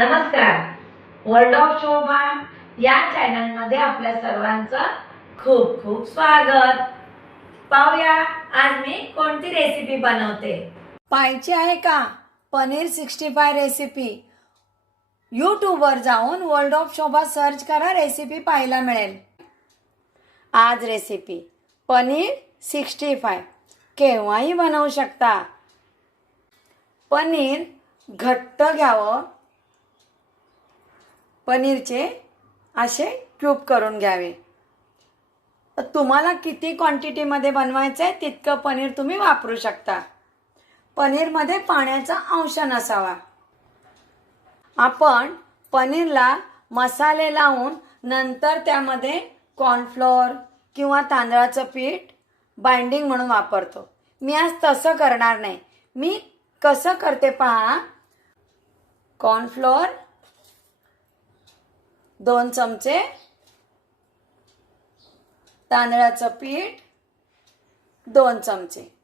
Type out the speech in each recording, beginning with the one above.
नमस्कार. World of शोभा या चॅनलमध्ये आपल्या सर्वांचं खूप खूप स्वागत. पाहूया आज मी कोणती रेसिपी बनवते? पाहायची आहे का? पनीर सिक्स्टी फाय रेसिपी यूट्यूबवर जाऊन वर्ल्ड ऑफ शोभा सर्च करा रेसिपी पाहायला मिळेल. आज रेसिपी पनीर सिक्स्टी फाय. केव्हाही बनवू शकता. पनीर घट्ट घ्यावं. पनीरचे असे क्यूब करून घ्यावे. तर तुम्हाला किती क्वांटिटीमध्ये बनवायचं आहे तितकं पनीर तुम्ही वापरू शकता. पनीरमध्ये पाण्याचा अंश नसावा. आपण पनीरला मसाले लावून नंतर त्यामध्ये कॉर्नफ्लोअर किंवा तांदळाचं पीठ बाइंडिंग म्हणून वापरतो. मी आज तसं करणार नाही. मी कसं करते पहा. कॉर्नफ्लोअर दोन चमचे तांदळाचं पीठ दोन चमचे.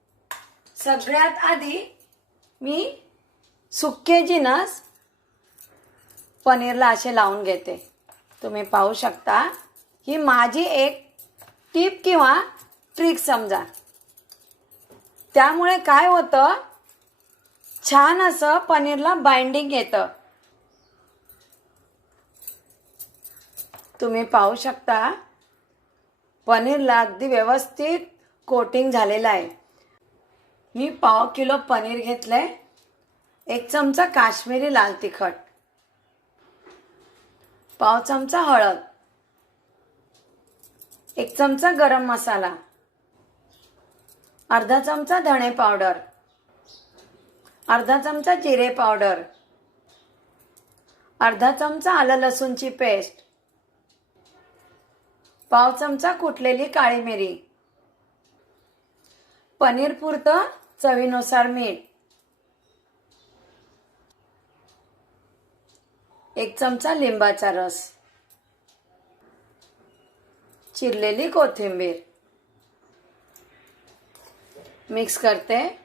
सगळ्यात आधी मी सुके जिनस पनीरला असे लावून घेते. तुम्ही पाहू शकता ही माझी एक टीप किंवा ट्रिक समजा. त्यामुळे काय होतं? छान असं पनीरला बाइंडिंग येतं. तुम्ही पाहू शकता. पनीरला अगदी व्यवस्थित कोटिंग झालेलं आहे. मी पाव किलो पनीर घेतलं आहे एक चमचा काश्मीरी लाल तिखट. पाव चमचा हळद. एक चमचा गरम मसाला. अर्धा चमचा धणे पावडर. अर्धा चमचा जिरे पावडर. अर्धा चमचा आलं लसूणची पेस्ट. पाव चमचा कुटलेली काळी मिरी. पनीर पुरतं चवीनुसार मीठ. एक चमचा लिंबाचा रस. चिरलेली कोथिंबीर. मिक्स करते.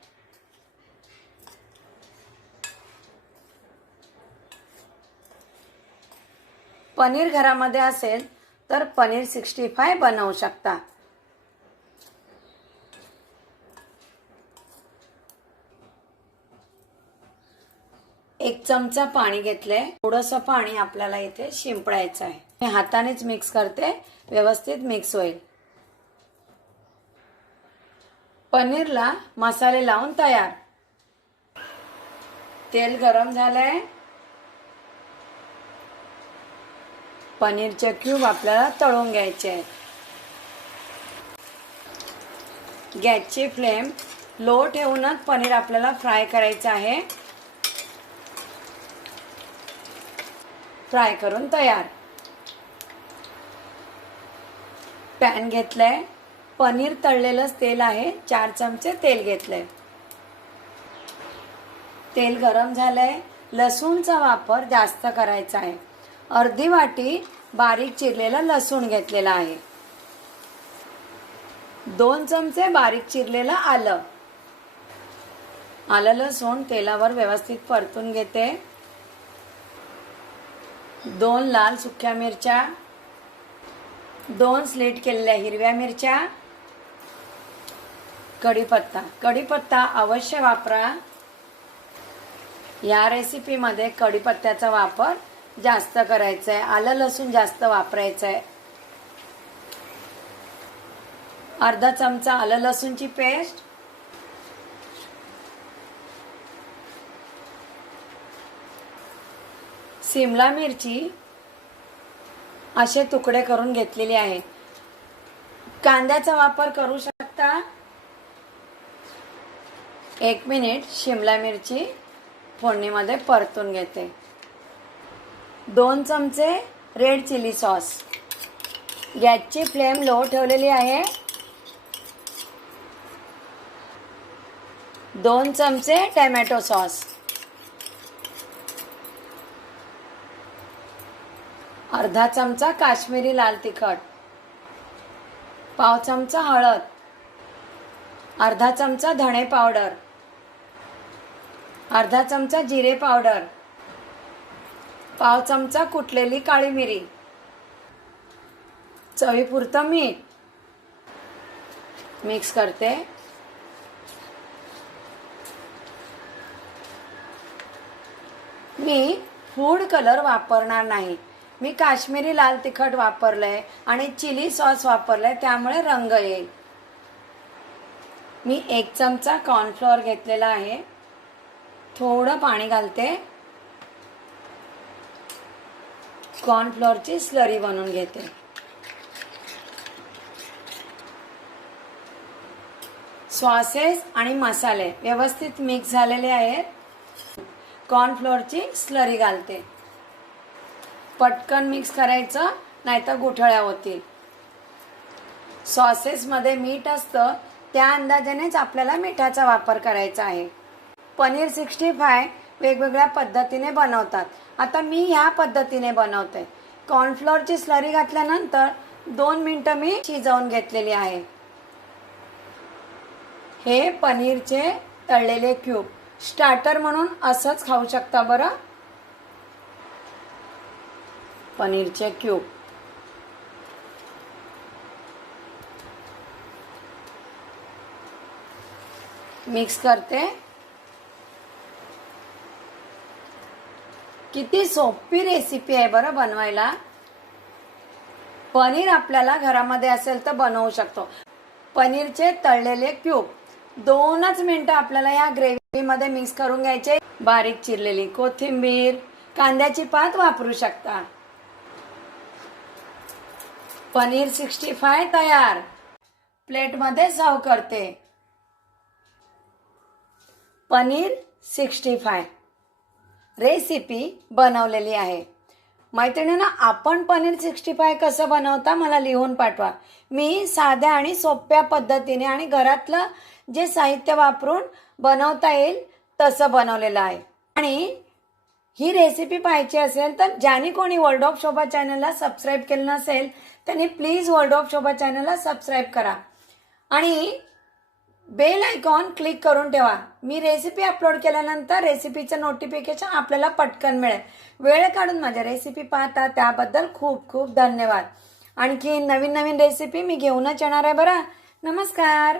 पनीर घरामध्ये असेल तर पनीर सिक्स्टी फाय बनवू शकता. एक चमचा पाणी घेतलंय. थोडंसं पाणी आपल्याला इथे शिंपडायचं आहे. मी हातानेच मिक्स करते. व्यवस्थित मिक्स होईल. पनीरला मसाले लावून तयार. तेल गरम झालंय. पनीरचे क्यूब आपल्याला तळून घ्यायचे आहेत. गॅसची फ्लेम लो ठेवूनच पनीर आपल्याला फ्राय करायचं आहे. फ्राय करून तयार. पॅन घेतलंय. पनीर तळलेलंच तेल आहे. चार चमचे तेल घेतलंय. तेल गरम झालंय. लसूणचा वापर जास्त करायचा आहे. अर्धी वाटी बारीक चिरलेलं लसूण घेतलेला आहे. दोन चमचे बारीक चिरलेलं आलं. आलं लसूण तेलावर व्यवस्थित परतून घेते. दोन लाल सुक्या मिरच्या. दोन स्लीट केलेल्या हिरव्या मिरच्या. कढीपत्ता. कढीपत्ता अवश्य वापरा. या रेसिपीमध्ये कढीपत्त्याचा वापर जास्त करायचं आहे आलं लसूण जास्त वापरायचं आहे अर्धा चमचा आलं लसूणची पेस्ट. सिमला मिरची असे तुकडे करून घेतलेली आहे. कांद्याचा वापर करू शकता. एक मिनिट शिमला मिरची फोडणीमध्ये परतून घेते. दोन चमचे रेड चिली सॉस. गॅसची फ्लेम लो ठेवलेली आहे. दोन चमचे टॅमॅटो सॉस. अर्धा चमचा काश्मीरी लाल तिखट. पाव चमचा हळद. अर्धा चमचा धणे पावडर. अर्धा चमचा जिरे पावडर. पाव चमचा कुटलेली काळी मिरी. चवीपुरतं मीठ. मिक्स करते. मी फूड कलर वापरणार नाही. मी काश्मीरी लाल तिखट वापरलंय आणि चिली सॉस वापरलाय त्यामुळे रंग येईल. मी एक चमचा कॉर्नफ्लोअर घेतलेला आहे. थोडं पाणी घालते. कॉर्नफ्लॉवरची स्लरी बनवून घेते. सॉसेस आणि मसाले व्यवस्थित मिक्स झालेले आहेत. कॉर्नफ्लोअरची स्लरी घालते. पटकन मिक्स करायचं नाहीतर गुठळ्या होतील. सॉसेसमध्ये मीठ असतं त्या अंदाजानेच आपल्याला मिठाचा वापर करायचा आहे. पनीर सिक्स्टी फाय वेगवेगळ्या पद्धतीने बनवतात. आता मी ह्या पद्धतीने बनवते. कॉर्नफ्लोअरची स्लरी घातल्यानंतर दोन मिनटं मी शिजवून घेतलेली आहे. हे पनीरचे तळलेले क्यूब स्टार्टर म्हणून असंच खाऊ शकता बरं. पनीरचे क्यूब मिक्स करते. किती सोपी रेसिपी आहे बरं बनवायला. पनीर आपल्याला घरामध्ये असेल तर बनवू शकतो. पनीरचे तळलेले क्यूब दोनच मिनिटं आपल्याला या ग्रेव्हीमध्ये मिक्स करून घ्यायचे. बारीक चिरलेली कोथिंबीर कांद्याची पात वापरू शकता. पनीर सिक्स्टी फाय तयार. प्लेटमध्ये सर्व करते. पनीर सिक्स्टी फाय रेसिपी बनवलेली आहे. मैत्रिणींना आपण पनीर सिक्स्टी फाय कसं बनवता मला लिहून पाठवा. मी साध्या आणि सोप्या पद्धतीने आणि घरातलं जे साहित्य वापरून बनवता येईल तसं बनवलेलं आहे. आणि ही रेसिपी पाहायची असेल तर ज्याने कोणी वर्ल्ड ऑफ शोभा चॅनलला सबस्क्राईब केलं नसेल त्यांनी प्लीज वर्ल्ड ऑफ शोभा चॅनलला सबस्क्राईब करा. आणि बेल आयकॉन क्लिक करून ठेवा. मी रेसिपी अपलोड केल्यानंतर रेसिपीचं नोटिफिकेशन आपल्याला पटकन मिळेल. वेळ काढून माझ्या रेसिपी पाहता त्याबद्दल खूप खूप धन्यवाद. आणखी नवीन नवीन रेसिपी मी घेऊनच येणार आहे बरं. नमस्कार.